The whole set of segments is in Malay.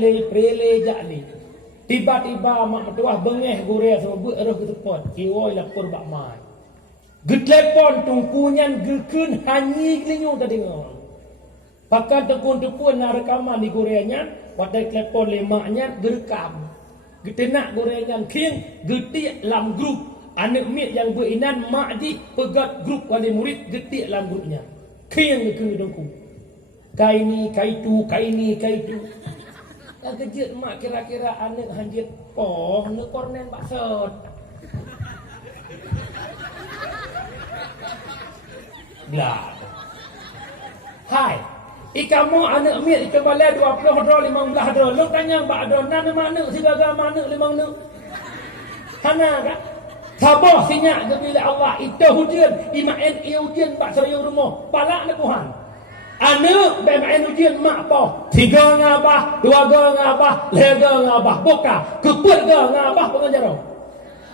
le prele jali. Tiba-tiba mak mertua bengeh goreng sama buat roh ketepot. Kiwoi lapor bak mai. Getlepon tungkunyan gekun hanyi kelinyu tadi ngau. Pakai tekun-tekun nak rekaman di gorengnya. Wadai telepon lemaknya gerekam. Getenak gorengan king getik dalam grup anak mit yang berinan mak di pegat grup wali murid getik dalam grupnya. King ke dengku. Kai ni, kai tu, kai ni, kai tu. Dah kejut mak kira-kira anak hanjit poh ne kornen baksot. Belah. Hai. Ikamu anak mit coba lihat 20 dolar 15 dolar. Lu tanya bak dolar mana sigaga mana 5 nak. Hana kan? Sabar sinyak bila Allah itu hujan, imain hujan bak sayur rumah. Palak nak Tuhan. Anak bermain ujian mak apa? 3 ngabah, 2 ngabah, 3 ngabah. Buka, keput ngabah pengajaran.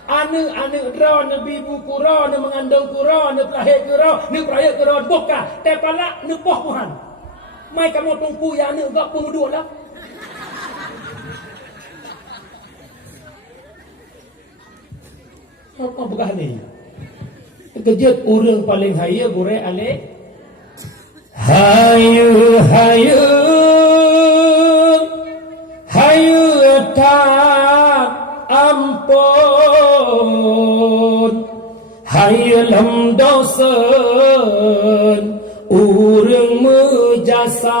Anak draw nabi buku raw ne mengandung kurau ne pelahir kurau ne peraya kurau buka. Tepalak ne poh Tuhan. Mai kamu tunggu yang ni enggak pun duduk lah. Apa begah ni? Kejut orang paling haya goreng alik. Hayu hayu hayu tak ampun hayu lam dosen urang mejasam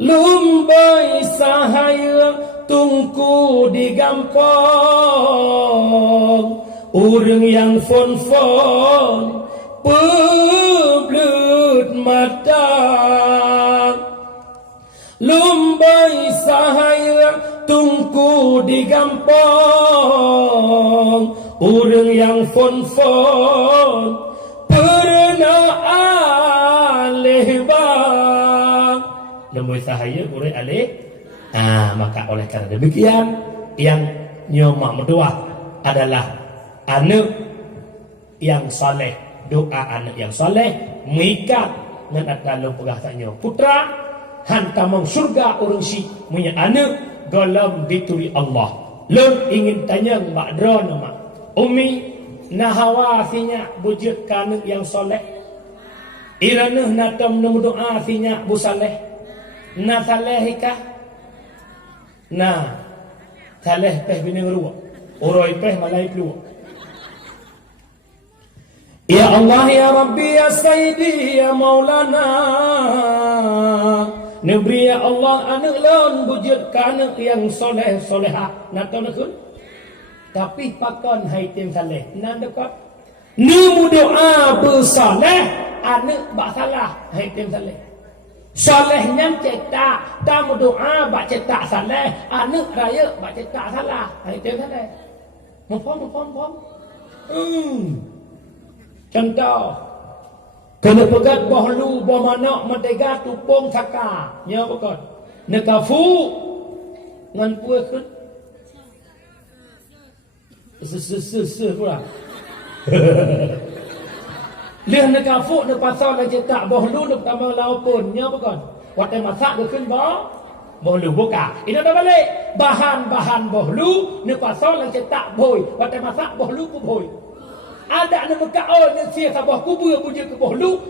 lumbai sahaya tungku digampang urang yang fon-fon peblut mata lumbai sahaya tungku digampang urang yang fon-fon pernah alih bang lemui sahaya boleh alih. Maka oleh karena demikian yang nyomak berdua adalah anak yang soleh, doa anak yang soleh mengikat dengan dalam perkataannya putra hantamang surga orang si punya anak dalam dituri Allah. Lun ingin tanya mak dron mak umi nahawa sinya bujud kana yang soleh. Irana natam nemu doa sinya bu saleh. Na salehika. Na saleh teh bini ngerua. Oroi teh malai keluar. Ya Allah ya Rabbi ya Sayyidi ya Maulana. Nebri ya Allah anak laun bujud kana yang soleh solehah. Natam nakun. Tapi pakon haitim saleh nan dekat nemu doa bersaleh anak bak salah haitim saleh salehnya cetak tamu doa bak cetak saleh anak raya bak cetak salah haitim saleh mufham contoh kena pegat bahlu bamanak mentega tupung saka nya pakon nekafu ngan puas kun pula. Lihat nak kafuk nak pasal nak cetak bahlu nak tambah laupun nya bukan. Waktu masak dia kun bahlu buka. Ini dah balik. Bahan-bahan bahlu nak pasal nak cetak boy. Waktu masak bahlu pun boy. Ada nak buka nak sia sabah kubur pujuk ke bahlu,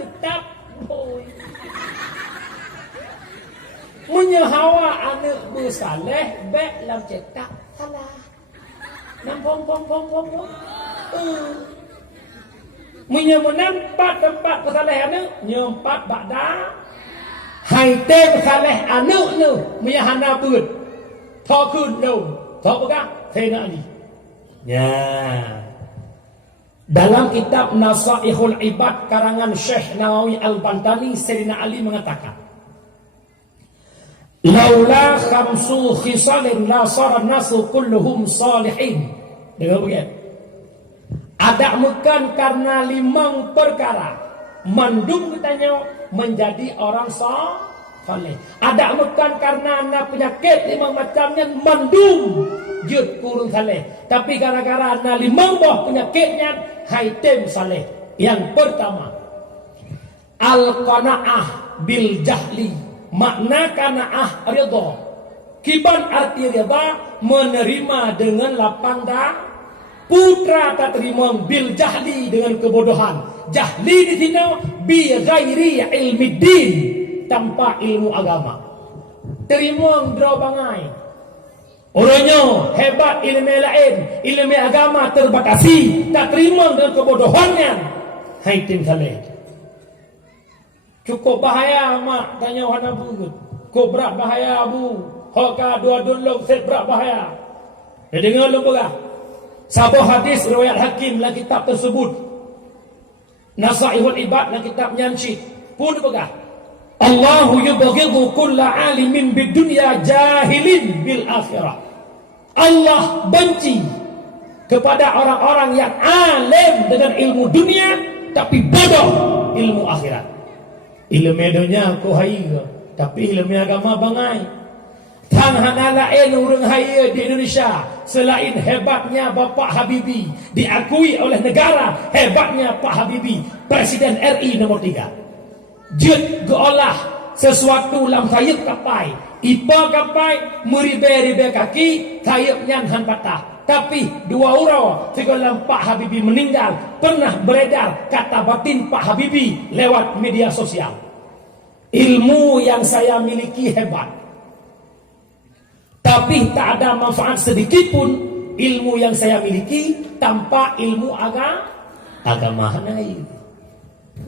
tetap boy. Menyehawa anak bersaleh baik lam cetak salah. Nampong. Menyempat tempat kesalahan ni, nyempat bakda. Hai teh kesalah anak ni, menyahana pun. Thokun lo, thok apa? Sena ni. Ya. Dalam kitab Nasaihul Ibad karangan Syekh Nawawi Al-Bantani, Sayyidina Ali mengatakan, laula khamsu khisalin la sara nasu kulluhum salihin. Dengar bagian. Ada bukan karena 5 perkara mandum katanya menjadi orang saleh. Ada bukan karena anak penyakit 5 macamnya mandum jud kurung saleh. Tapi gara-gara anak 5 buah penyakitnya haitim saleh. Yang pertama, al-qanaah bil jahli Makna qanaah ridha. Kiban arti ridha menerima dengan lapang dada. Putra tak terima bil jahli dengan kebodohan. Jahli di sini bi ghairi ilmi din, tanpa ilmu agama. Terima draw bangai. Orangnya hebat ilmu lain, ilmu agama terbatasi, tak terima dengan kebodohannya. Hai tim saleh. Cukup bahaya mak tanya wana bu. Kok berat bahaya bu? Hoka dua dulung set berat bahaya. Dia dengar lu pegah. Sebuah hadis riwayat Hakim dalam kitab tersebut. Nasaihul Ibad dalam kitab Nyansyid pun pegah. Allahu yubghidhu kulla alimin bid dunya jahilin bil akhirah. Allah benci kepada orang-orang yang alim dengan ilmu dunia tapi bodoh ilmu akhirat. Ilmu dunia ko hai tapi ilmu agama bangai. Tang hana lain orang haya di Indonesia selain hebatnya Bapak Habibie, diakui oleh negara hebatnya Pak Habibie, Presiden RI nombor 3. Jut geolah sesuatu lam sayup kapai, ipa kapai, meribe-ribe kaki, sayup nyan patah. Tapi dua urau sekolah Pak Habibie meninggal pernah beredar kata batin Pak Habibie lewat media sosial. Ilmu yang saya miliki hebat, tapi tak ada manfaat sedikit pun ilmu yang saya miliki tanpa ilmu agama hanai.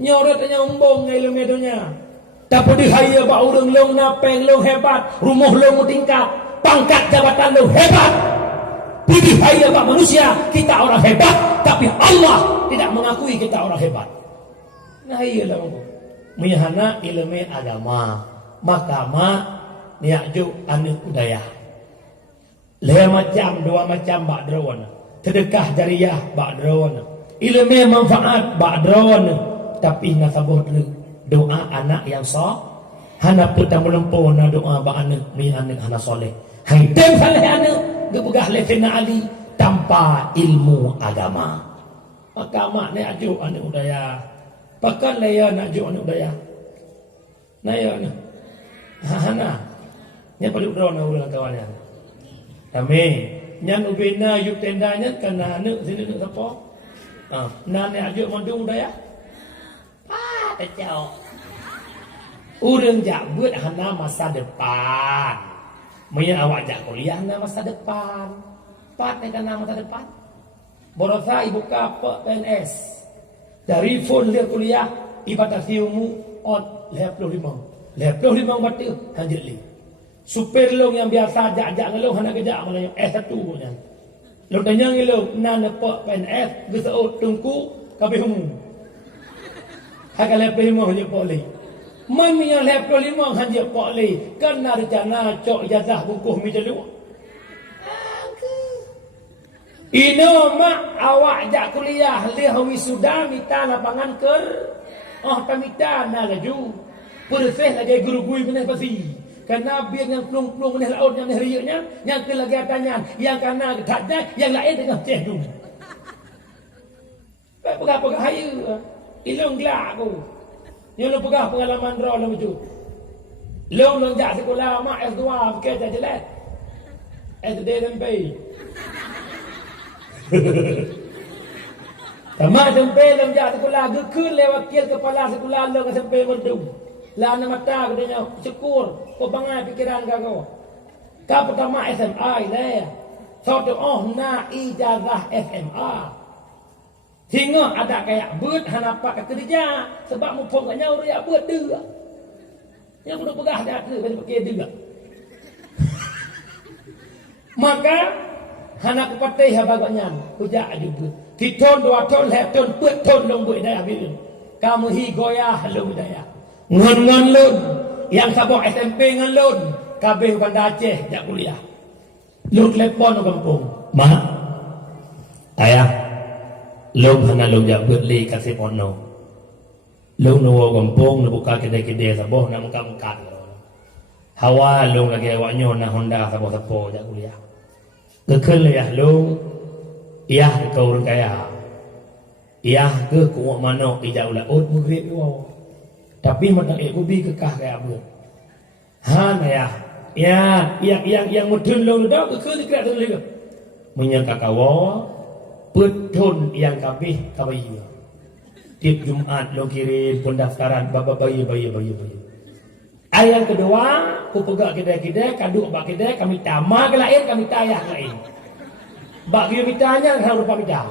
Nyorotnya umbong ilmu dunia. Tapi dihaya ba urang long napeng long hebat, rumah long tingkat, pangkat jabatan long hebat. Dihaya ba manusia kita orang hebat, tapi Allah tidak mengakui kita orang hebat. Nah iyalah mihana ilmu agama, makama niaju anu udaya. Dua macam ba'dron. Sedekah jariah ba'dron. Ilmu manfaat ba'dron. Tapi nasabuh doa anak yang sah. Hana putar melempuh na doa ba'anak mi anak hana soleh. Hai dem saleh anak gebegah Sayyidina Ali tanpa ilmu agama. Agama ni aju anak udaya. Pakan laya nak aju anak udaya. Naya ni. Hana. Ni perlu drone ulang kawannya. Kami nyan ubina yuk tendanya kena anu sini nak siapa? Nane ajuk mandung daya. Kacau. Urang jak buat hana masa depan. Munya awak jak kuliah hana masa depan. Pat ni kena masa depan. Borosa ibu kapa PNS. Dari phone dia kuliah ibadah ilmu on 55. 55 batu kanjut li. Supir long yang biasa ajak-ajak ngelong hana kejak malah S1 punya. Long tanya ngelong nan lepak PNS gesaut tungku kabeh humu. Hak lepe hemu je poli. Man yang lepe 5 hanje poli kena rencana cok ijazah bukuh mi dulu. Ino mak awak jak kuliah leh wisuda minta lapangan ker. Pamita na laju. Persih lagi guru-guru benar pasti. Kerana biar yang pelung-pelung menih laut yang menih riuknya, yang ke lagi atannya, yang kanan ketatnya, yang lain dengan cedung. Pegah-pegah haya. Ilung gelak aku. Yang lu pegah pengalaman draw lah macam. Long jak sekolah mak S2 pakai tak jelas. SD sampai. Tamat sampai long jak sekolah gekun lewat kil kepala sekolah long sampai merdu. Lah anak mata katanya syukur kau bangai pikiran kau. Kau pertama SMA lah. Suatu na ijazah SMA. Hingga ada kayak buat hanapak kerja sebab mumpung kat nyawa dia buat dia. Yang udah pegah dah ke pada pakai dia. Maka hanak patih habagnya hujak juga. Titon 2 ton 2 ton put ton long buat dah habis. Kamu hi goyah long dah. Ngon lun yang sabok SMP ngan lun kabeh Banda Aceh jak kuliah. Lun telepon kampung. Mak. Ayah. Lun hana lun jak buat li kasih pono. Lun nuwo kampung nu buka kedai-kedai sabok nak muka-muka. Hawa lun lagi awaknya na Honda sabok-sabok jak kuliah. Gekel ya lun. Iyah kau orang kaya. Iyah ke kuat mana ijak ulah ut mugrib wow. Tapi matang ubi kekah kayak apa? yang mudun long dah ke kira tu lagi menyangka kawa betul yang kabih kabayu tiap Jumaat long kirim pendaftaran bayi. Yang kedua ku pegak kedai kaduk bak kedai kami tamah ke lain kami tayah ke lain bak dia mitanya harus rupa mitah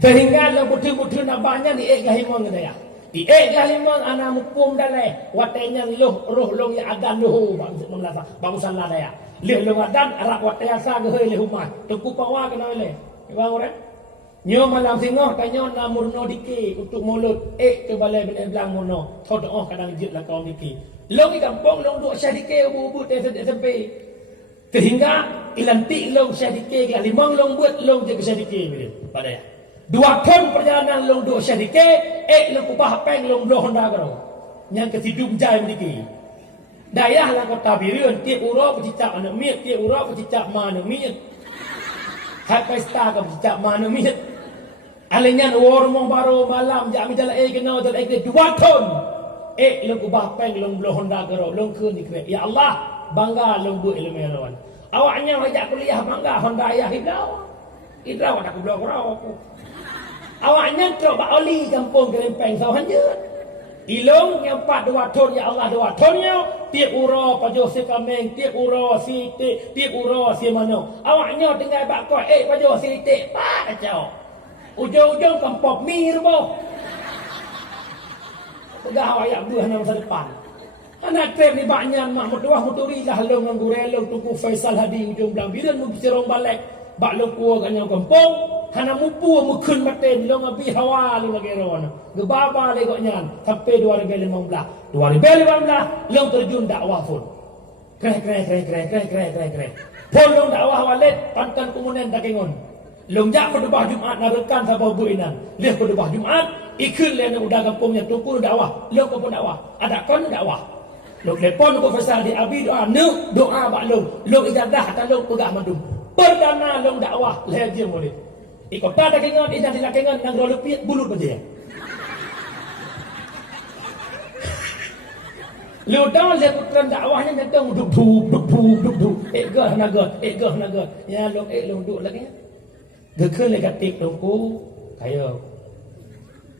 sehingga lo betul-betul nampaknya di gahimon kedai di gahimon anak mupum dalai watenya roh long yang adan doh bangsa lah daya leh long adan arak watenya sa ke le rumah tengku pawa kena le bang orang nyo malam singoh tanyo na murno dike untuk mulut ke balai belang murno thodoh kadang jit lah kau dike long di kampung long duk syadike ubu SMP sehingga ilantik long syadike ke limang long buat long je syadike bila pada ya 2 tahun perjalanan long duk syadike long upah peng long bloh Honda karo yang kesidum jai dike dayah lah kota Birion tiap uro pecicak anak miet tiap uro pecicak mana miet hai pesta ke pecicak mana miet alinyan warmong baru malam jak midal kena dal 2 tahun long ubah peng long bloh Honda karo long kun dikre ya Allah bangga long bu ilmu meron awaknya ajak kuliah bangga Honda ayah hidraw tak bloh karo aku awaknya trok bak oli kampung Kelempeng sawanjeut ilong yang 2 tahun ya Allah 2 tahunnya tiap uro pajo si kameng tiap uro si tiap uro si mano awaknya tinggal bak kau pajo si pak kacau ujung-ujung kampung mir boh pegah awak buah nama masa depan anak trip ni banyak mak mutuah muturi lah long nganggure long tuku Faisal Hadi ujung belang bidan mu bicerong balik bak long kuah ganyang kampung hana mupu mukun batin long abi hawa long lagi ron gebaba le kok nyan sampai 2015 long terjun dakwah pun krek pun long dakwah walet pantan kumunen dakingon long jak berdebah Jumaat nagakan sabah buinan leh berdebah Jumaat ikut leh nak udah kampungnya tunggu dakwah long kampung dakwah ada kon dakwah long telepon ko Faisal di abi doa bak long ijadah tak long pegah mandum perdana long dakwah leh dia boleh ikut tak ada kengan ida dilakengan nang rolepit bulut baje lu dah le putran dakwahnya datang duk gah naga ya long duk lagi Gekun le katik tungku kaya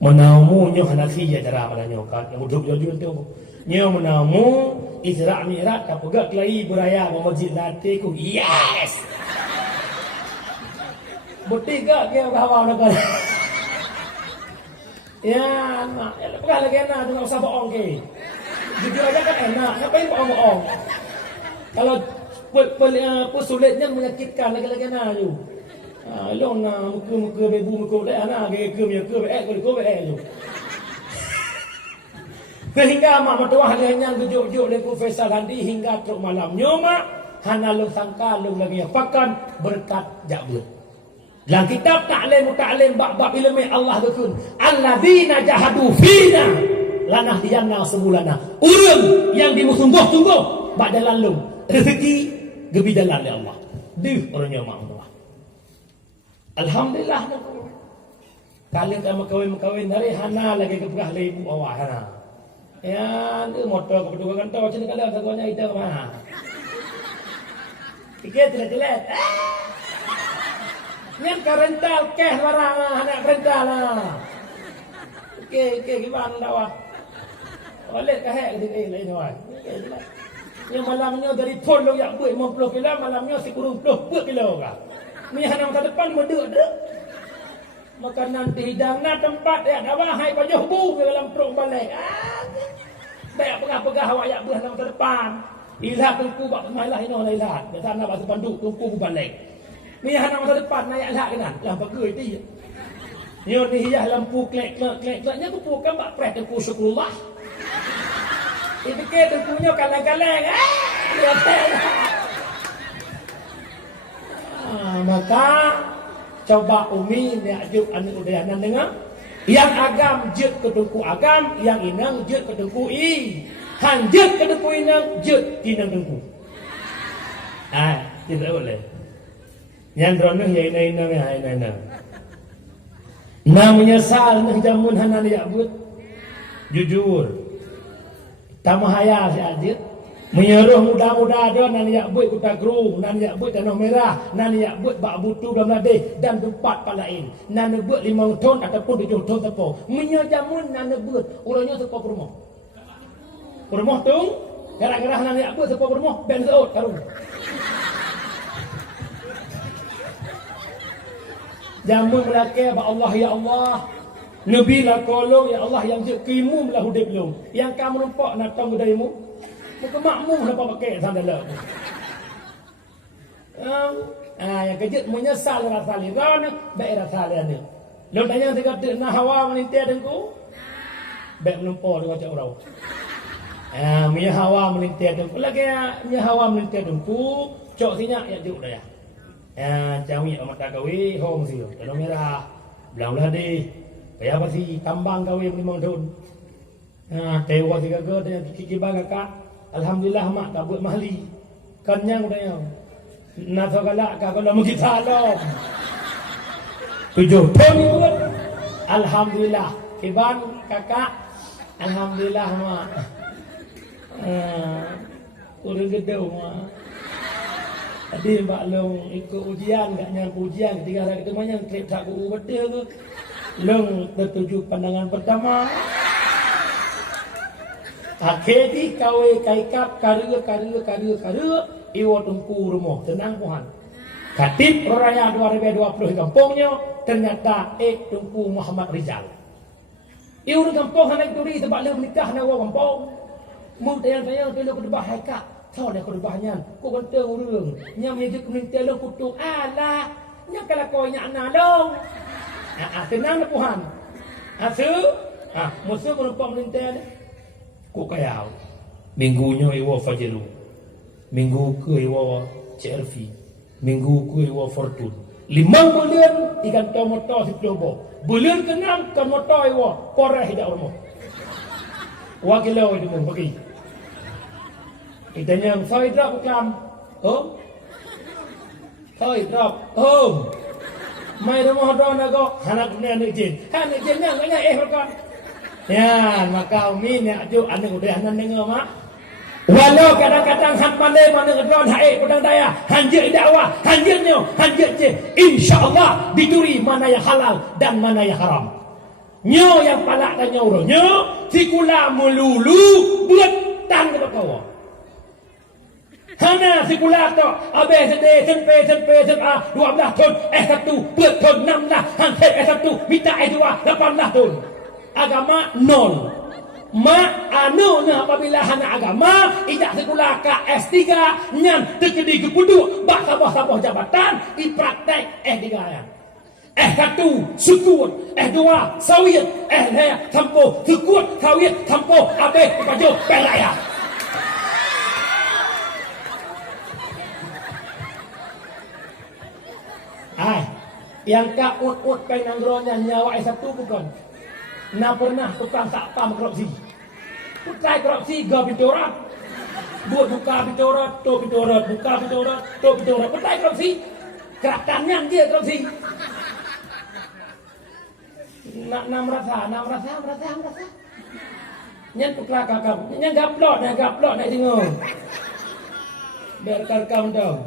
menamu nyo Hanafi ya cara padanya kan yang duduk jujur tu nyo menamu Isra Mi'raj tak pegak kelai beraya masjid lati ku yes bertiga ke bawa nak ya nak pegak lagi enak tu enggak usah bohong ke jujur aja kan enak ngapain bohong kalau sulitnya menyakitkan lagi enak tu long na muka bebu muka le ana ke ko le sehingga mak matuah hanya gejuk-juk le ku Faisal Hadi hingga truk malam nyoma hana lu sangka lu lagi pakan berkat jabut dalam kitab ta'lim bab ilmu Allah dekun alladzina jahadu fina lanahdiyanna sebulana urang yang dimusungguh-sungguh bak dalam lu rezeki gebi dalam Allah orangnya mak Alhamdulillah kali kamu kawin dari hana lagi kepegah ibu awak hana ya tu motor kebetulan kan tahu macam ni kalau sagonya itu mah tiket jelas nyen karental keh warang anak rental lah okey gimana dah oleh kahek lain awak yang malamnya dari pon lo yak buat 50 kilo malamnya sekurang 20 kilo kah ni hana masa depan medek maka nanti hidangna tempat ya dah bahai pajoh bu dalam perut balik baik pegah-pegah awak yak buah masa depan ilah tungku bak mailah ino ilah dah sana bak sepanduk tungku balik ni hana masa depan naik lah kena lah bagai ti ni hiyah lampu klek-kleknya ku bukan bak preh tungku syukurullah fikir tungkunya kaleng-kaleng dia maka coba umi nak juk anu udayanan dengar yang agam juk ketungku agam yang inang juk ketungku hanjut ketungku inang juk tinang tungku tidak boleh yang dronoh ya inang na menyesal nak jamun hanan ya but jujur. Tamahaya si Ajit. Menyeruh muda-muda dia nan yak buat kuta gerung, nan yak buat tanah merah, nan yak buat bak butu dalam ladeh dan tempat palain. Nan buat 5 ton ataupun 7 ton tepo. Menyejamun nan buat urangnya tepo rumah. Rumah tu gara-gara nan yak buat tepo rumah ben seot karung. Jamun melaka ba Allah ya Allah. Nabi lah kolong ya Allah yang kimum lah hudib belum. Yang kamu nampak nak tahu budaymu. Muka makmum apa pakai sandal. Yang kejut menyesal rasa liran, baik rasa liran. Lalu tanya saya kata nak hawa melintir dengku, baik melumpur dengan cak orang. Punya hawa melintir dengku, lagi punya hawa melintir dengku, cok sinyak ya juk dah ya. Cawi amat tak kawi, hong siu, tanah merah, belang lah deh. Kaya apa sih tambang kawi 5 tahun. Tewa si kakak tanya kiki bang kakak. Alhamdulillah mak tak buat mahli. Kenyang dah. Nasa galak kalau nak kita lom. 7 tahun buat. Alhamdulillah. Kiban kakak. Alhamdulillah mak. Kurang gede mak. Tadi mbak long ikut ujian, tak nyampe ujian. Ketika hari itu banyak trip tak guru betul ke. Long tertuju pandangan pertama. Akhirnya kawe kaikap karya iwa tungku rumah tenang Tuhan. Katib Raya 2020 kampungnya ternyata tungku Muhammad Rizal. Iwa kampung anak turi sebab dia menikah nak orang kampung. Mu tayang telo ku debah haikak. Tahu dah ku debahnya. Ku ganteng urang. Nya meja ku minta lo kutuk alah. Nya kalau kau nya analong. Tenang Tuhan. Asu musuh menumpang minta ku kayau. Minggunya iwa Fajiru. Minggu ke iwa CRV. Minggu ke iwa Fortune. 5 bulan ikan tau motor si Plobo. Bulan ke-6 kan motor iwa koreh hidak rumah. Wakilau itu pun pergi. Itanya saya drop bukan. Saya drop. Mai rumah dah nak kau. Anak punya anak jin. Anak jinnya enggaknya bukan. Ya, maka umi ni aju anak udah anak dengar mak. Walau kadang-kadang han pandai mana ngedron haik pedang daya, hanjir dakwah, hanjirnya, hanjir je. Insya-Allah dituri mana yang halal dan mana yang haram. Nyo yang palak dan nyo nyo sikula melulu buat tan ke kau. Hana sikula tu abe sede sempe 12 ton 1 buat ton 6 lah han 1 minta 2 18 ton. Agama 0. Anu apabila hana agama ijak sekolah ke S3 nyan terkedi kepuduk bak sabah-sabah jabatan dipraktek S3 ya. S1 sukut, S2 sawit, S3 tampo sukut sawit tampo abe baju peraya. Yang kak ut-ut penanggronya nyawa S1 bukan. Nak pernah tukang sakpam korupsi. Putai korupsi ga pintorat. Buat buka pintorat, to pintorat, buka pintorat, to pintorat. Putai korupsi. Keratannya dia korupsi. Nak merasa. Nyen tukar kakak. Nyen gaplot nak dengar. Biarkan kau tahu.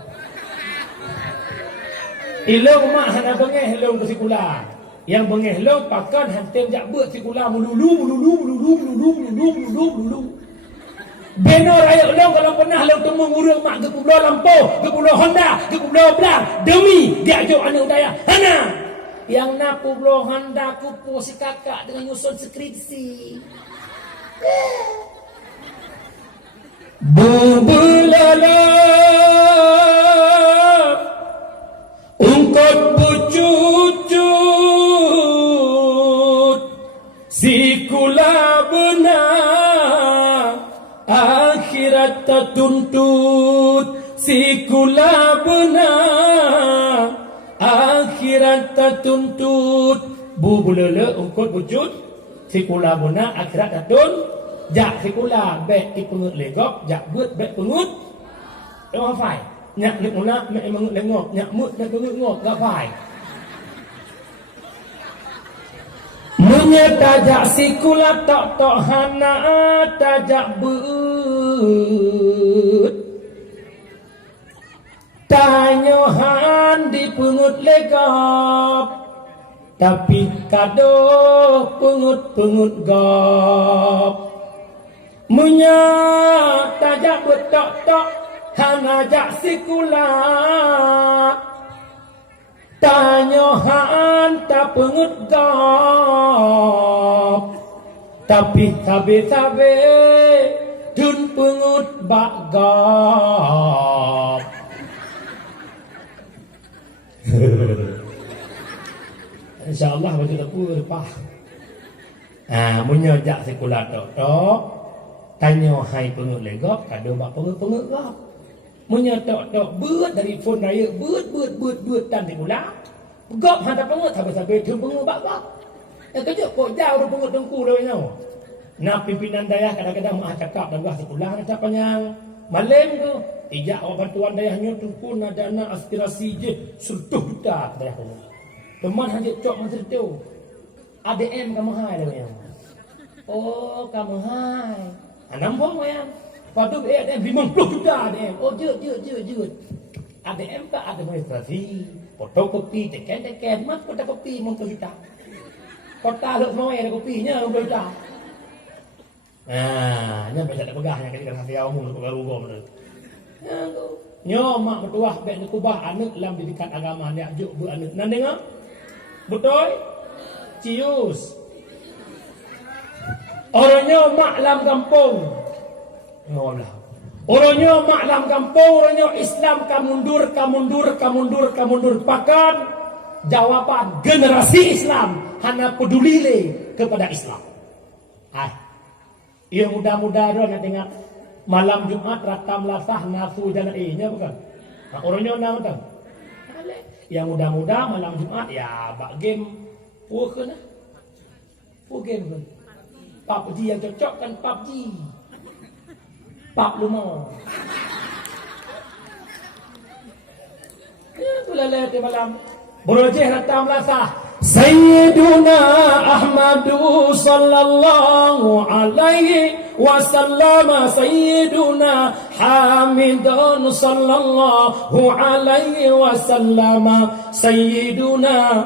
Ilong mak hana bengeh ilong ke sekolah. Yang bengeh lo pakan hantam jak buat sekolah mululu. Beno raya lo kalau pernah lo temu urang mak ke Pulau Lampau, ke Pulau Honda, ke Pulau Belang demi dia ajuk anak udaya. Hana yang nak Pulau Honda kupu si kakak dengan nyusun skripsi. Bubulala ungkot bucut sikula benar akhirat tertuntut sikula benar akhirat tertuntut bubulala ungkot bucut sikula benar akhirat tertuntut jak sikula bet ipengut legok jak buat bet pengut đâu phải nhặt được một lát mẹ mà ngự lấy ngọt nhặt mượn để có ngự ngọt gặp phải mượn Munya tajak sikula tok hana tajak but tanyohan di pungut legap tapi kado pungut gap. Munya tajak betok hana jak sikula tanyohan tak pungut gap tapi tabe dun pungut bak gap. InsyaAllah baju tepu lepas. Munya jak sekulah tok tanya hai pengut legap kado bak pengut gap. Munya tok beut dari phone raya beut dan sekulah gap hantar pengut sampai tu pengut bak gap. Kejap kok jauh pengut dengku dah nyaw. Nak pimpinan dayah kadang-kadang mah cakap dan sekulah macam panjang malam tu ijak awak bantuan dayahnya tu pun ada aspirasi je surtuh juta dayah tu. Teman hanya cok macam tu. ADM kamu hai dah yang. Oh kamu hai. Nampung yang. Padu ADM 50 juta ADM. Oh jut. ADM tak ada administrasi. Fotokopi teken mak fotokopi 50 juta. Kota luk semua ada kopinya 50 juta. Nya biasa tak pegahnya kali kan hasil umum nak garu gom tu. Nyo mak bertuah bet kubah anak dalam didikan agama dia ajuk bu anak. Nan dengar? Betul? Cius. Orangnya mak lam kampung. Allah. Orangnya mak lam kampung, orangnya Islam kamundur. Pakan jawapan generasi Islam hanya peduli le kepada Islam. Ia muda-muda dah nak tengok malam Jumat ratam lasah nasu jalan nya bukan. Orangnya nang tak. Yang muda-muda malam Jumat ya bak game poker lah. Poker kan. PUBG yang cocok kan PUBG. Pub lumah. Ya tu lele malam. Berojeh ratam lasah. Sayyiduna Ahmadu sallallahu alaihi wasallam Sayyiduna Hamidun sallallahu alaihi wasallam Sayyiduna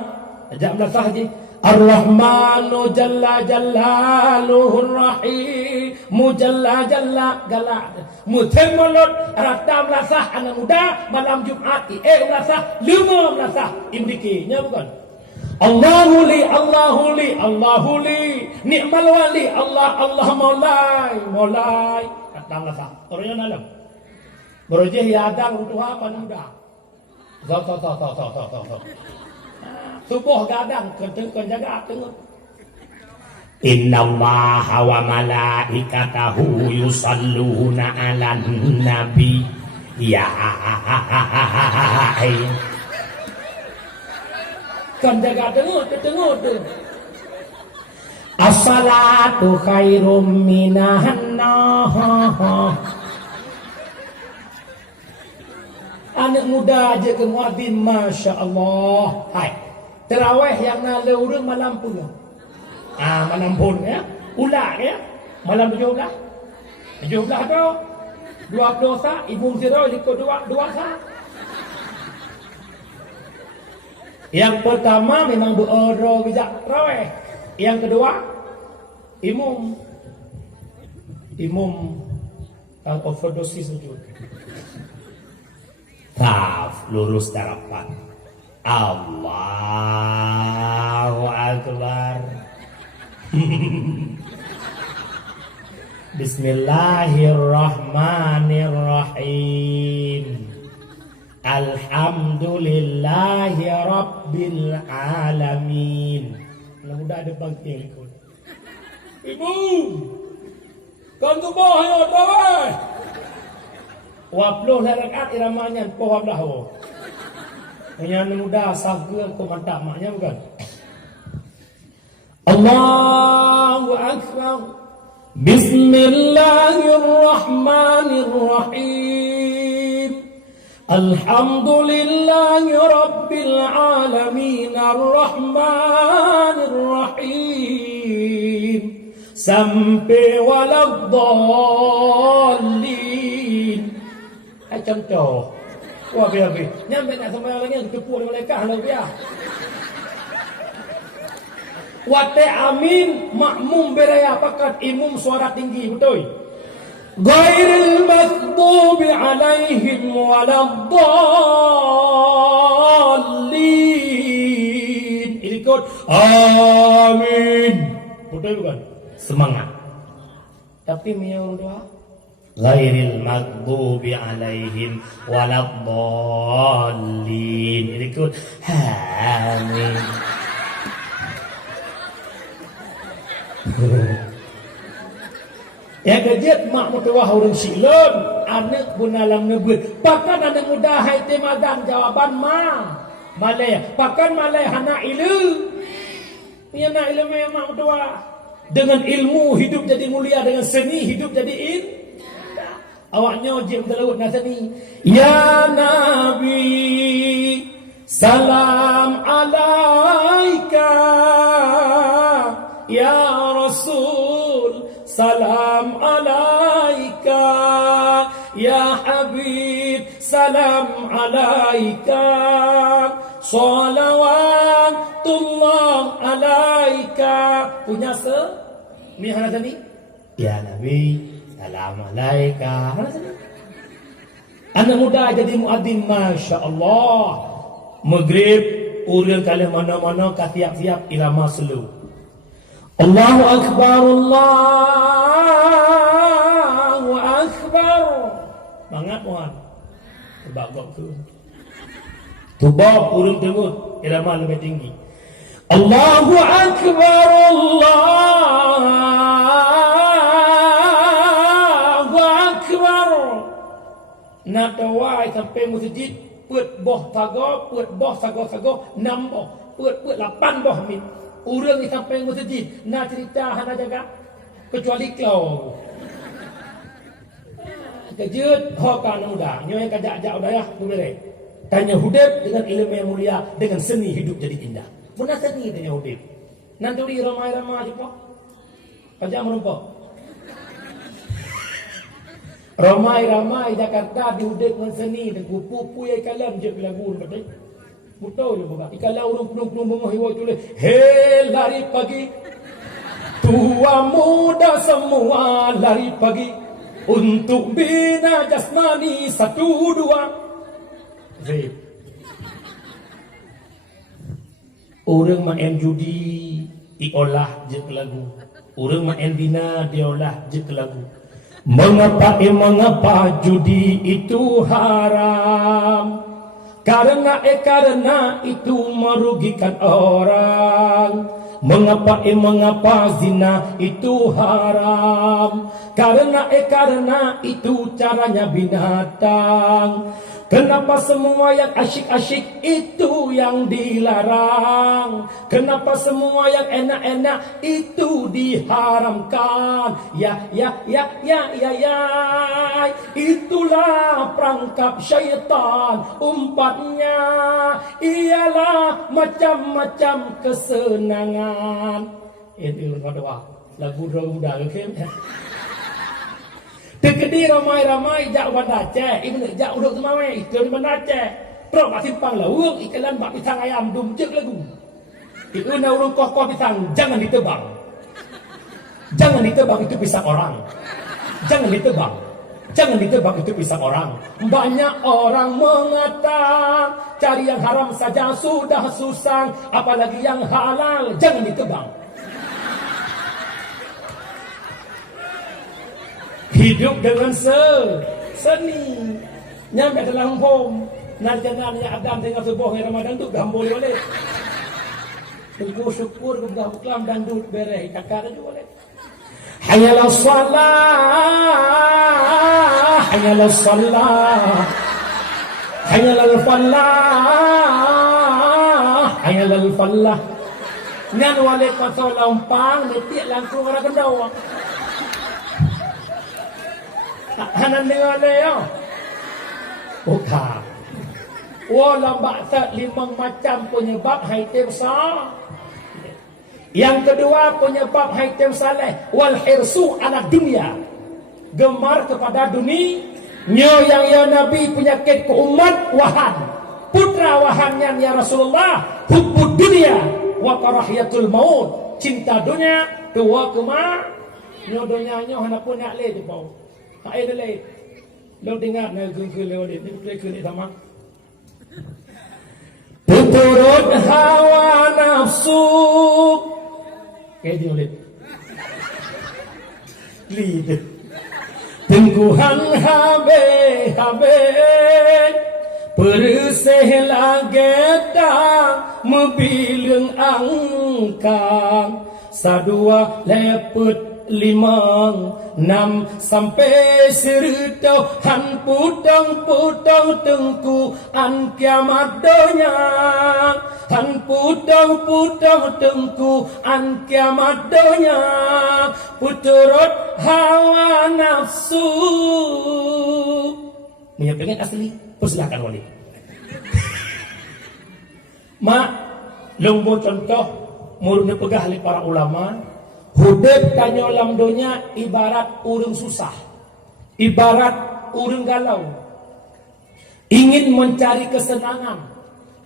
ajak belasah je Ar-Rahmanu jalla jalaluhur rahim Mujalla jalla galak Mutemolot ratam lasah anak muda malam Jumat belasah 5 belasah imdikinya bukan Allahu li ni'mal wali Allah maulai datang lah orangnya dalam berojeh ya ada untuk apa muda so subuh gadang kenceng jaga tengok innallaha wa malaikatahu yusalluna 'alan nabi ya kan jaga tengok tu. As-salatu khairum minan nar. Anak muda aja ke muadzin masya-Allah. Hai. Tarawih yang nak urang malam pun. Malam pun ya. Ulah ya. Malam 17. 17 tu 20 sah ibu sira ikut 2 sah. Yang pertama memang beroro bijak raweh. Yang kedua imum overdosis sujud. Taf lurus darapan. Allahu akbar. Bismillahirrahmanirrahim. Alhamdulillahi Rabbil Alamin. Mudah ada bangkit ikut. Ibu, kan tu boh yo tawai. Waploh rakaat iramanya pohon dah ho. Yang muda sagur ko mantap maknya bukan. Allahu akbar. Bismillahirrahmanirrahim. Alhamdulillahi Rabbil Alamin Ar-Rahmanir Rahim sampai waladhdallin. Contoh. Wah biar. Nyampe nak sembahyang lagi ketepuk dengan malaikat halau biar. Wate amin makmum beraya pakat imam suara tinggi betul. Ghairil maghdubi alaihim waladdallin. Ikut amin. Betul bukan? Semangat. Tapi yang doa ghairil maghdubi alaihim waladdallin. Ikut amin. Ya gajet mak mutawah urang silon anak pun alam nebut pakan anak muda hai temadan jawaban ma malay pakan malay hana ilu ya na ilmu mak mutawah dengan ilmu hidup jadi mulia dengan seni hidup jadi awaknya jem telawut nasani ya nabi salam alaika ya rasul salam alaika ya habib salam alaika salawatullah alaika punya ni hana tadi ya nabi salam alaika hana tadi anak muda jadi muadzin masya-Allah maghrib urang kali mana-mana ka tiap-tiap irama slow Allahu akbar Allahu akbar bangat mohon terbagok tu tubak urang tengok irama lebih tinggi Allahu akbar Allahu akbar nak tawai sampai masjid puat boh tago puat boh sago-sago 6 boh puat 8 boh min urang ni sampai masjid nak cerita hana jaga kecuali kau kejut hokan muda nyo yang kajak-jak udayah boleh tanya hudib dengan ilmu yang mulia dengan seni hidup jadi indah benar seni tanya hudib nanti di ramai-ramai apa kajak merumpok ramai-ramai Jakarta di hudib dengan seni dan pupu yang kalam je lagu betul betul je bukan kalau orang penuh-penuh mengahiwa tulis hey lari pagi tua muda semua lari pagi untuk bina jasmani 1 2 Zip. Orang main judi diolah je ke lagu orang main bina diolah je ke lagu mengapa judi itu haram karena itu merugikan orang mengapa zina itu haram karena itu caranya binatang kenapa semua yang asyik-asyik itu yang dilarang kenapa semua yang enak-enak itu diharamkan ya itulah perangkap syaitan umpatnya ialah macam-macam kesenangan itu doa lagu muda ke Tekedi ramai-ramai jak wadace ibnu jak uduk semawe itu di manace pro mak simpang lawung ikalan bak pisang ayam dum cek lagu itu na urung kokoh pisang jangan ditebang itu pisang orang jangan ditebang itu pisang orang banyak orang mengatakan cari yang haram saja sudah susah apalagi yang halal jangan ditebang hidup dengan seni nyampe dalam home narjana ya Adam tengah sebuah Ramadan tu gambol boleh tunggu syukur kepada Islam dan duduk berai takar aja boleh hayal salah hayal salah hayal falah hayal falah ngan wale kota Lampang detik langsung orang kendau hanan dengan leo bukan wala ba'sa 5 macam penyebab haid besar Yang kedua penyebab haitam saleh wal hirsu ala dunia, gemar kepada dunia. Nyo yang ya Nabi penyakit ke umat wahan, putra wahannya ya Rasulullah, hubbud dunia wa karahiyatul maut, cinta dunia tua kema. Nyo dunia nyo hana pun nak le tu pau. Hai le. Lo dengar na ke le ni ke ni sama. Turut hawa nafsu. Dia boleh. Lead. Tengkuhan habe Persih lageta Mebileng angkang Sadua lepet limang 6 sampai serutau Han putang tengku An kiamat donya Han putang tengku An kiamat donya Puturut hawa nafsu. Ni yang pengen asli persilakan wali. Mak lombo contoh murni pegah oleh para ulama. Hidup tanya dalam dunia ibarat urang susah, ibarat urang galau, ingin mencari kesenangan,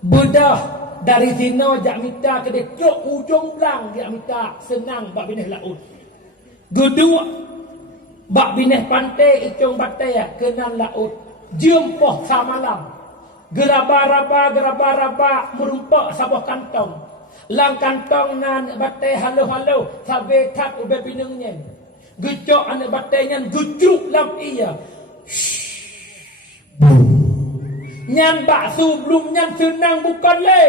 bedah dari zina jak minta ke dekat ujung belang jak minta senang bak bineh laut. Kedua bak bineh pantai icung batai kenan laut, jumpoh samalam, geraba-raba merumpak sabah kantong. Lang kantong nan batai halo sabe tak ube pinengnya gecok anak batainya gucuk lam iya nyan baksu belum nyan senang bukan le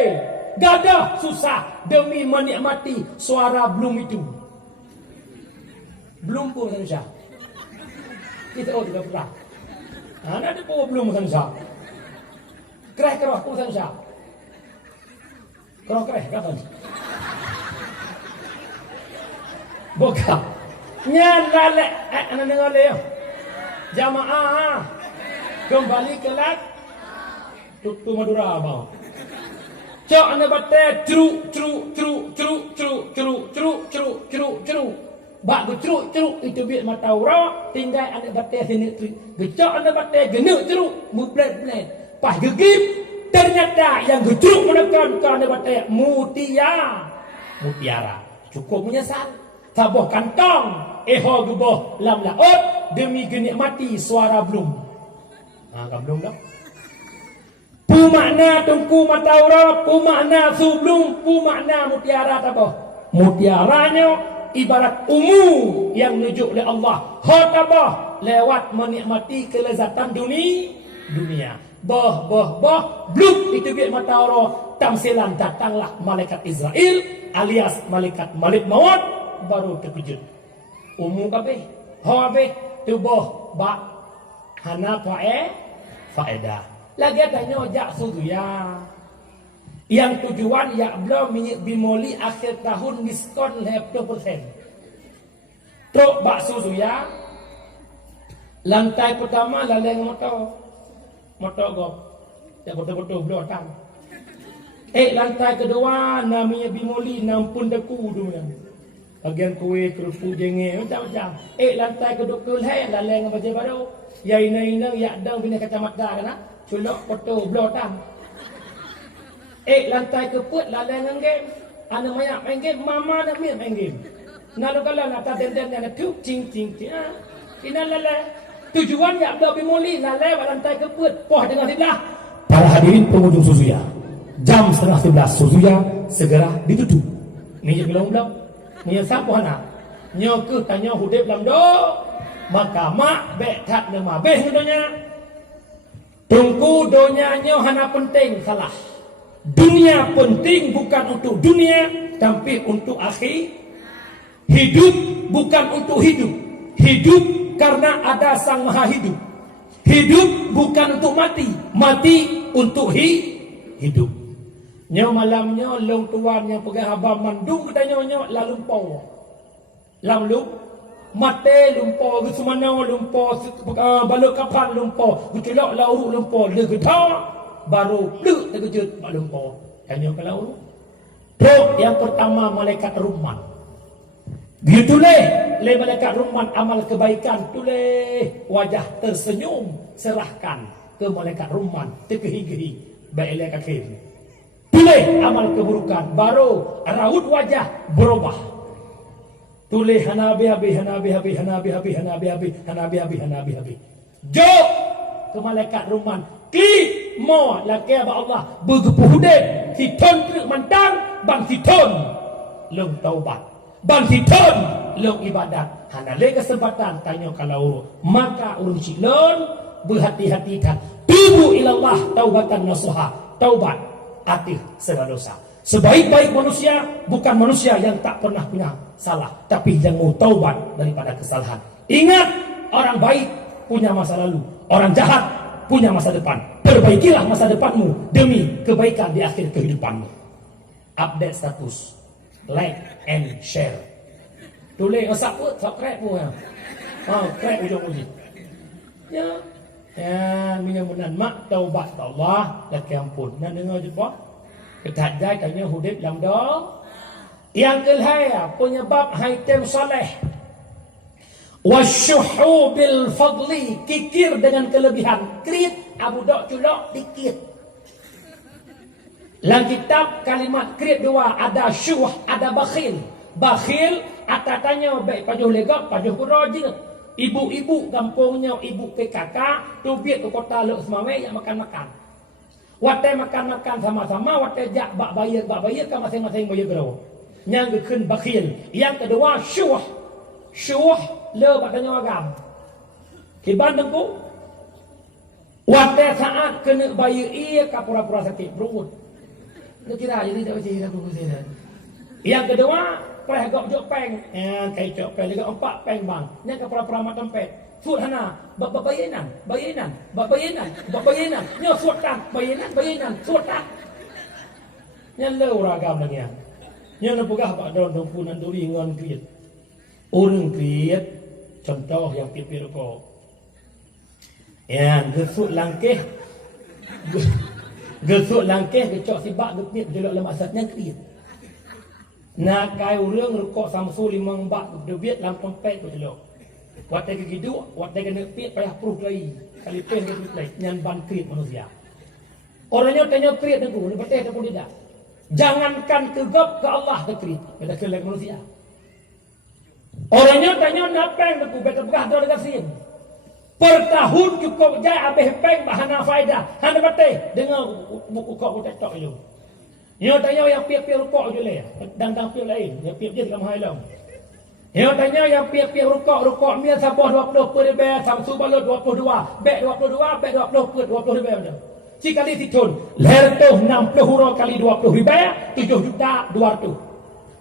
gadah susah demi menikmati suara belum itu belum pun saja kita tidak pernah ada pun belum saja kerah pun saja kerah kapan? Boka. Nyan lale, anak dengar le. Jamaah kembali ke lat. Tu Madura bang. Cok anak batai cru. Bak cru itu biar mata ura tinggal anak batai sini cru. Gecok anak batai genek cru, mublet. Pas gegip ternyata yang gejruk menekan kerana batai mutiara. Cukup menyesal. Tabuh kantong gebuh lam laut demi genikmati suara belum. Kan belum dah. Pu makna tungku mata ura, pu makna sublum, pu makna mutiara tabuh. Mutiaranya ibarat ungu yang nujuk oleh Allah. Tabuh lewat menikmati kelezatan dunia. Bah bluk itu biar mata orang tamsilan datanglah malaikat Israel alias malaikat Malik Maut baru terkejut. Umum kabeh, habeh tubuh bak hana faedah. Lagi tanya jak suduya. Yang tujuan ya belum minyak bimoli akhir tahun diskon 50%. Truk bak suduya. Lantai pertama laleng motor gop. Ya betul-betul belotang. Lantai kedua namanya bimoli 60 deku dunia. Bagian kuih, kerupu, jengih, macam-macam. Lantai kedua kulai laleng baju baru. Ya ina ya dang bina kacamata kana. Culok foto belotang. Lantai keput laleng game. Anak banyak main game, mama nak main game. Nalu kalau nak den yang tu cing. Ina laleng. Tujuan ya abdah bimoli lalai lantai keput poh dengan sebelah. Para hadirin pengunjung Suzuya, jam 11:30 Suzuya segera ditutup. Ni belum ni siapa nak nyo ke tanya hudip lam do maka mak betat nama beh donya tunggu donya nyo hana penting salah. Dunia penting bukan untuk dunia tapi untuk akhir. Hidup bukan untuk hidup karena ada Sang Maha Hidup. Hidup bukan untuk mati untuk hidup. Nyo malamnya long tuan yang pergi habang mandung katanya nyo la lumpau. Lam lu mate lumpau ke semana lumpau balok kapan lumpau guculok lau lumpau le getah baru pluk terkejut bak lumpau. Tanya kalau Terus yang pertama malaikat Rumman. Dia tulis le malaikat Rumman amal kebaikan, tulis wajah tersenyum serahkan ke malaikat Rumman terkehi-kehi baik le akhir. Tulis amal keburukan baru raut wajah berubah. Tulis hanabi-habi. Jo ke malaikat Rumman klik mo laki abah Allah bergepuhudin hiton klik mantang bang hiton lung taubat bang hiton lung ibadat hana le kesempatan tanya kalau maka ulun cilon berhati-hati kan tubu ilallah taubatan nasuha taubat atih segala dosa. Sebaik-baik manusia bukan manusia yang tak pernah punya salah, tapi yang mau taubat daripada kesalahan. Ingat, orang baik punya masa lalu, orang jahat punya masa depan. Perbaikilah masa depanmu demi kebaikan di akhir kehidupanmu. Update status, like and share. Tulis WhatsApp pun, subscribe pun. Subscribe ujung-ujung. Ya, mudah-mudahan mak taubat Allah laki ampun. Nak dengar je pak? Ketat jai tanya hudib lam do. Yang kelihaya penyebab haitem soleh. Wasyuhu bil fadli, kikir dengan kelebihan. Krit abu dok culok dikit. Dalam kitab kalimat krit dua ada syuh, ada bakhil. Bakhil atatanya baik pajuh legap, pajuh kurajin. Ibu-ibu kampungnya ibu ke kakak, tu biar ke kota lek semame yang makan-makan. Watai makan-makan sama-sama, watai jak bak bayar kan masing-masing bayar berapa. Yang keun bakhil. Yang kedua syuh. Syuh le batanya agam. Kiban dengku. Watai saat kena bayar ia ka pura-pura sakit perut. Dia kira jadi tak baca dah buku saya. Yang kedua, perah gok peng. Kai cok peng juga 4 peng bang. Yang ka pura-pura mak tempet. Suat hana, bayanan. Nyo suat tak, bayanan, suat tak. Nyo le ragam lagi. Nyo nak pegah pak daun tumpunan duri ngon kriet. Orang kriet contoh yang pipir ko. Yang gesut langkeh. Gesut langkeh kecok sibak gepit jelok lemak satnya kriet. Nak kai urang rukuk Samsul 5 bak duit lam tempet ko jelok. Watai kegidu, watai kena pit payah proof lagi. Kali pen ke lagi nyan ban kriet manusia. Orangnya tanya kriet aku, ni betul ataupun tidak. Jangankan kegap ke Allah ke kriet, beda ke lagi manusia. Orangnya tanya napeng aku, beda begah dah dekat sin. Per tahun cukup jai abeh peng bahana faedah. Hana betul dengar buku kau tok itu. Dia tanya yang piap-piap rukuk je le, dan piap lain, yang piap je dalam hailam. Dia tanya yang piap-piap rukuk mia sabah 20 per ribu, Samsu balut 22, bek 22, bek 20 per 20 ribu je. Cikali titun, leher tu 60 huruf kali 20 ribu, 7 juta 200.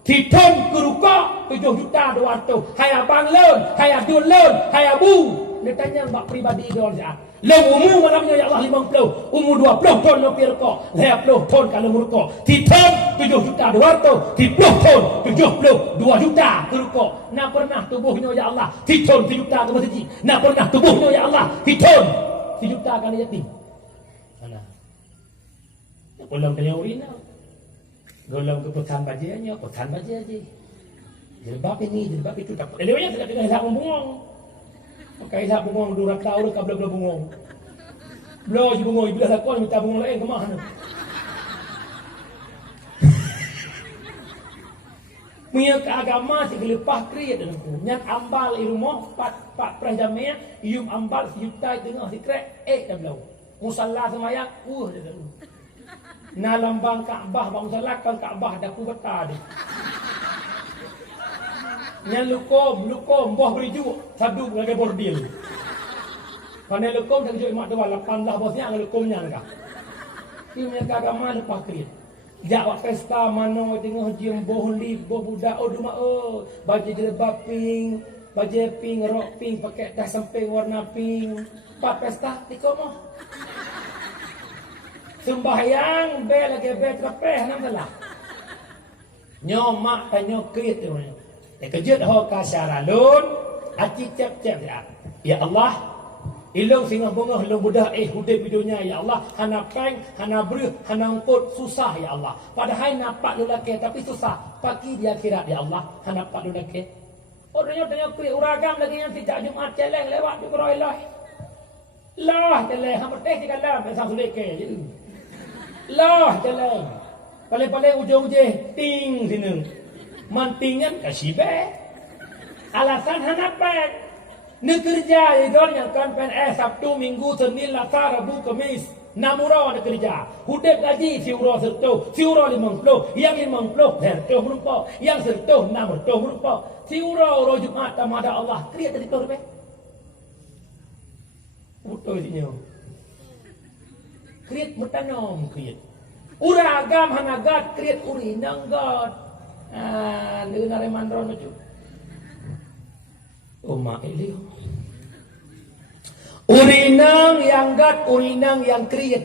Titun ke rukuk 7 juta 200. Hai abang lon, hai adul lon, hai abu. Dia tanya bak pribadi dia orang. Lem umur malamnya ya Allah 50, umur 20 ton lo pirko, 50 ton kalau murko. Titun 7 juta 200, 30 ton 72 juta pirko. Nak pernah tubuhnya ya Allah, titun 7 juta ke masjid. Nak pernah tubuhnya ya Allah, titun 7 juta kan yatim. Mana? Ulang tanya urina. Ulang ke pekan bajiannya, pekan baji aja. Jilbab ini, jilbab itu tak. Elewanya tidak dengan hisap bungong. Pakai hisap bungong 200 tahun ke belah-belah bungong. Belah je bungong, bila lakon minta bungong lain ke mana? Punya keagama si gelepah kriat dan aku. Nyat ambal ilmu 4 prajamnya, ium ambal si juta tengah si krek, dah belau. Musalla semayang, dia dulu. Na lambang Kaabah, bang musalla kan Kaabah dah ku beta dia. Yang lukom, boh beriju, sadu lagi bordil. Pandai lukom tak kejut mak dua, 18 bosnya ang lukomnya nak. Ini punya agama lepas kriat. Jak pesta mano tengah jiem boh lip, boh budak rumah baju jilbab pink, baju pink, rok pink, pakai tas samping warna pink. Pat pesta tikomo. Sembahyang be lagi be trapeh nam salah. Nyomak tanya kriat tu. Kejut ho ka syaralun aci cep-cep ya. Ya Allah, Ilung singa bunga ilung budak hudip hidunya ya Allah. Hana peng, hana berih, hana ungkut susah ya Allah. Padahal nampak lelaki tapi susah. Pagi di akhirat ya Allah. Hana nampak lelaki. Orangnya tanya kuih uragam lagi yang tidak Jumat celeng lewat di Keroilah. Lah celeng, hampir teh tiga lam besar sulit ke je. Lah celeng. Paling-paling ujung-ujung ting sini. Mantingan kasih be. Alasan hana peng. Nak kerja idolnya kan PNS Sabtu, Minggu, Senin, Selasa, Rabu, Kamis. 6 orang nak kerja. Hudip gaji si urang sertuh, si urang 50, yang 50 sertuh merupa, yang sertuh 6 sertuh merupa. Si urang Jumaat tamada Allah. Kriat tadi tu be. Betul sinya. Kriat bertanam kriat. Urang agam hanagat kriat uri nanggat. Dengan remandron macam. Umat ini urinang yang gat, urinang yang kriit,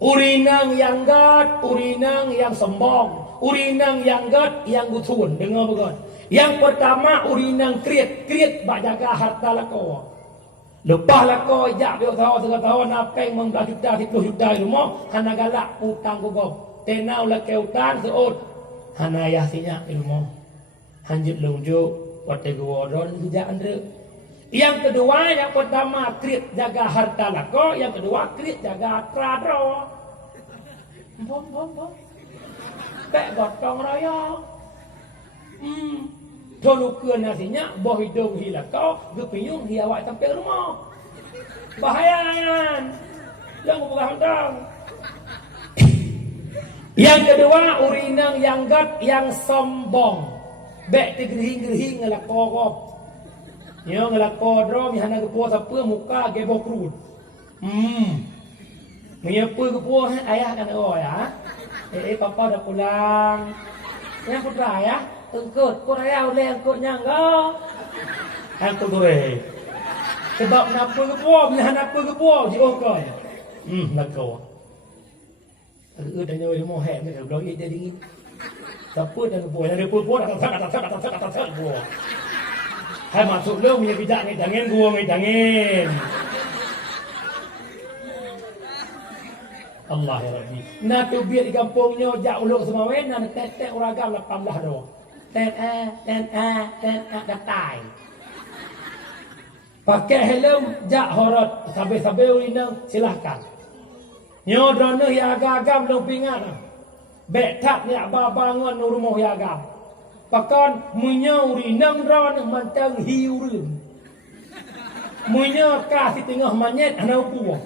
urinang yang gat, urinang yang sombong, urinang yang gat, yang gutun. Dengar bukan? Yang pertama urinang kriit bak jaga harta lako. Lepas lako jak dia tahu tahu napeng mengdah juta 10 juta rumah, hana galak utang gogok. Tenau lako utang seot, hana yasinya rumah. Hanjut lungjuk Wate gua don kerja andre. Yang kedua, yang pertama krit jaga harta lako, yang kedua krit jaga tradro. Bom. Bek gotong royong. Tolukeun nasinya boh hidung hilakau, gepiyung dia awak sampai rumah. Bahayan. Jangan buka handang. Yang kedua, urinang yang gat, yang sombong. Bek tergerhing-gerhing ngelako kop. Yo ngelako dro mihana kepo siapa muka gebok kerut. Menyapa kepo ayah kan ya. Papa dah pulang. Yang putra ya. Engkut, kau raya oleh engkutnya enggak. Engkut boleh. Sebab napa kepo, mihana apa kepo jiokan. Lako. Tanya mau hek ni kalau dia dingin. Siapa dah kepo? Yang dia kepo dah tak kepo. Hai masuk lu punya bijak ni dangin gua ni dangin. Allah ya Rabbi. Nak tu biar di kampungnya jak uluk semua wena tet uragam 18 doh. Tet datai. Pakai helm jak horot sampai urina silahkan. Nyo drone ya agam lu pingat. Bek tak ni bangun rumah ya agam. Pakan menyauri nang ron mantang hiureun. Munya kasih tengah manyet ana puang.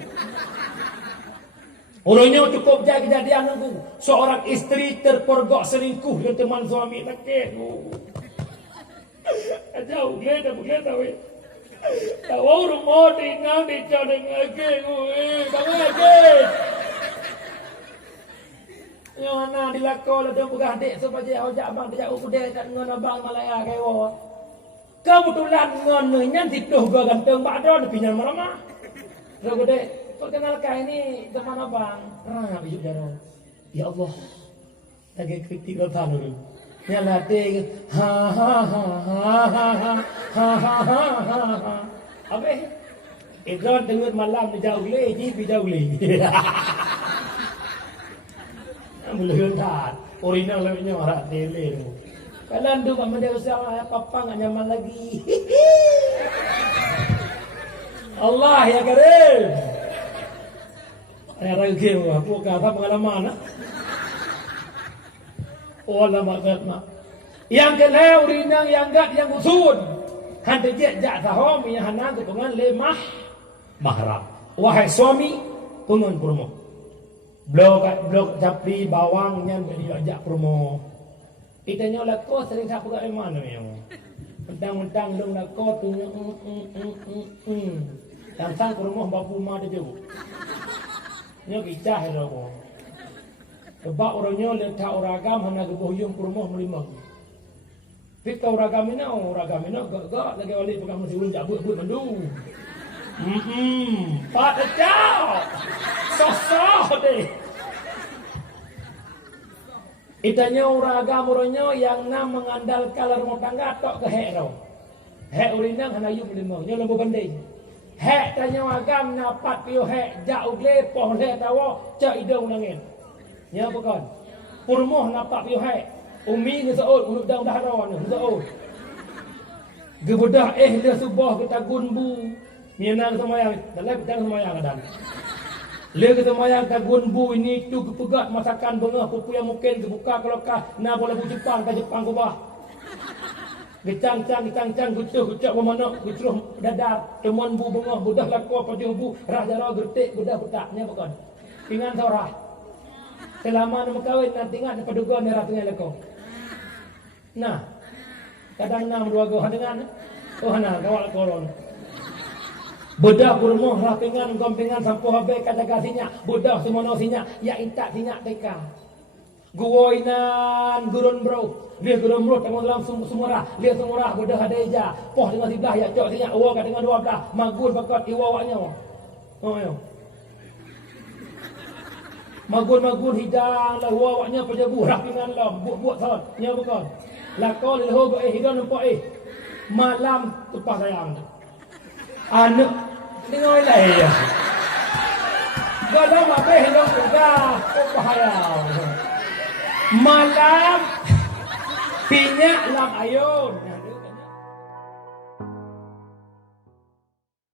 Orangnya cukup jaga kejadian aku. Seorang isteri terpergok selingkuh dengan teman suami laki. Jauh gila tahu. Tahu rumah tinggal di cadang lagi. Tahu lagi. Yang mana dilakon ada bukan adik supaya ojak abang tidak ukudai tak ngon abang Malaya kaiwa. Kebetulan ngon nyan tiduh gua ganteng badron pinjam lama. Lo gede, perkenal kau ini teman abang. Bijuk jaro. Ya Allah. Lagi kritik lo tahu dulu. Nyala deh. Apa? Iklan dengar malam jauh le, ji jauh le. Belum tak, original lemnya orang tele tu. Kalau tu kat media sosial papa nggak nyaman lagi. Allah ya Karim. Ayah ragil apa kata pengalaman? Oh lama mak. Yang kedua original yang gat yang usun. Hantar je jak sahom yang hantar ketungan lemah mahram. Wahai suami tungun kurma. Blok capri bawang nyan jadi ajak promo. Itanya lako sering tak buka mana yang. Mentang-mentang dong lako tu sang promo bapu ma de ju. Nyo kicah hero. Sebab orangnya letak oragam hana gebohyung promo melimang. Kita oragam ini gak lagi balik pegang mesti ulun jak buat mandu. Pak Ejau sosok deh. Itanya orangnya yang nam mengandalkan rumah tangga tok ke hero. Hek urinang hana yuk limau, nyo lembu banding. Hek tanya agam napat piu hek jauh lepoh le tawa cak idung nangin. Ya bukan. Purmoh napak piu hek. Umi ni seot unuk dang dahara ni seot. Gebudah dia subah kita gunbu. Mianang semayang, dalam kita semayang kadang. Le kita semayang ka gunbu ini tu kepegat masakan bengah pupu yang mungkin kebuka kalau kah na boleh bu Jepang ka Jepang kubah. Gecang-cang gucuh bermana gucuh dadar temuan bu bengah budah lakua pajung bu rah jara gertik budah butaknya bukan. Pingan sorah. Selama nak kahwin nanti ingat paduga ni ratunya lekong. Nah, kadang nam dua go dengan hana kawal kolon. Bedah kurmoh rapingan gompingan sampo habe kata kasinya bedah semono sinya ya intak sinya teka. Guoinan gurun bro. Dia gurun bro tengok dalam sumurah. Dia sumurah bedah ada eja. Poh dengan sebelah ya cok sinya uwa dengan dua belah. Magun bakat iwa waknya. Oh yo. Magun hidang lah uwa waknya pejabu rapingan lam buat son. Nya bukan. Lakol leho hidang nampak malam tupah sayang. Anak dengar lagi ya. Gak ada apa hilang juga. Oh bahaya. Malam pinyak lam ayun.